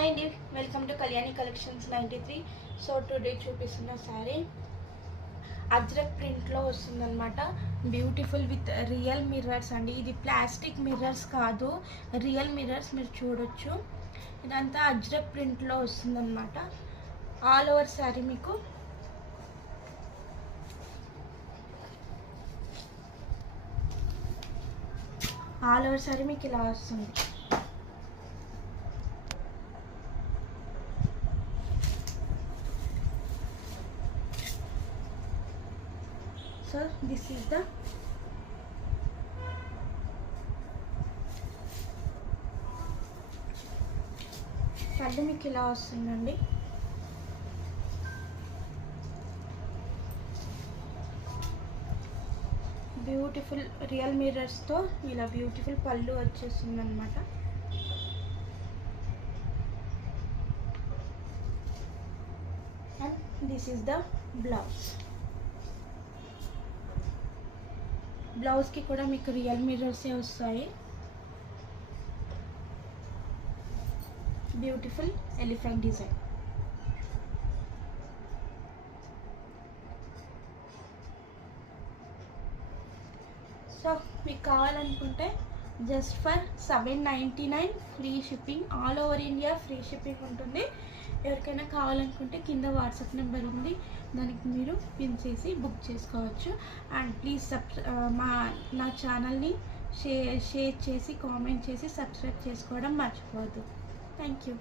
Hi అండి, welcome to Kalyani collections 93. So today చూపిస్తున్న శారీ అజ్రక్ ప్రింట్లో వస్తుందన్నమాట. బ్యూటిఫుల్ విత్ రియల్ మిర్రర్స్ అండి. ఇది ప్లాస్టిక్ మిర్రర్స్ కాదు, రియల్ మిర్రర్స్ మీరు చూడొచ్చు. ఇదంతా అజ్రక్ ప్రింట్లో వస్తుందన్నమాట. ఆల్ ఓవర్ శారీ మీకు ఇలా వస్తుంది. So this is the పళ్ళు మీకు ఇలా వస్తుందండి. బ్యూటిఫుల్ రియల్ మిర్రర్స్తో ఇలా బ్యూటిఫుల్ పళ్ళు వచ్చేస్తుంది అనమాట. And this is the blouse. బ్లౌజ్కి కూడా మీకు రియల్ మిర్రర్సే వస్తాయి. Beautiful elephant design. సో మీకు కావాలనుకుంటే just for 799 free shipping, all over India free shipping ఉంటుంది. ఎవరికైనా కావాలనుకుంటే కింద వాట్సాప్ నెంబర్ ఉంది, దానికి మీరు పిన్ చేసి బుక్ చేసుకోవచ్చు. అండ్ ప్లీజ్ నా ఛానల్ని షేర్ చేసి కామెంట్ చేసి సబ్స్క్రైబ్ చేసుకోవడం మర్చిపోవద్దు. Thank you.